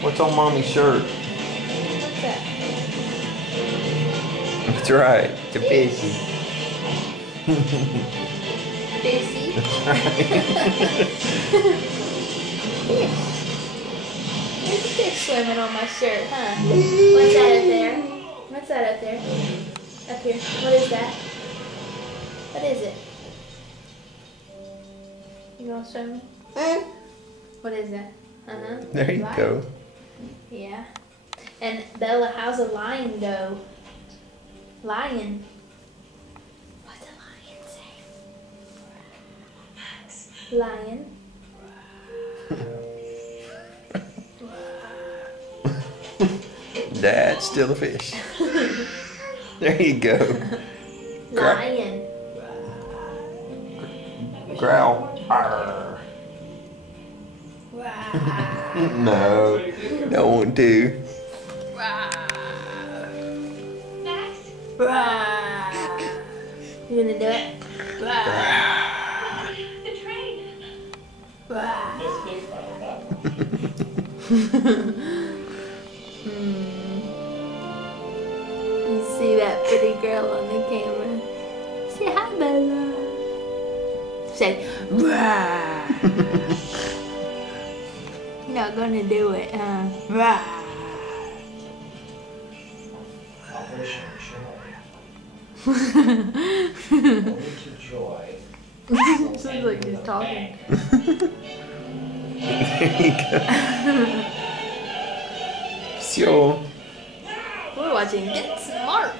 What's on mommy's shirt? What's that? That's right. It's a fishy. Fishy? That's right. Fish. There's a fish swimming on my shirt, huh? What's that up there? What's that up there? Up here. What is that? What is it? You gonna show me? What is that? Uh-huh. There you go. Yeah. And Bella, how's a lion go? Lion. What's a lion say? Lion. Dad's still a fish. There you go. Lion. Growl. Arr. No, don't want to. You gonna do it? The train. You see that pretty girl on the camera? Say hi, Bella. Say, you're not gonna do it, huh? Operation Joy. Only to joy. Sounds like he's talking. There you go. Sure. We're watching Get Smart.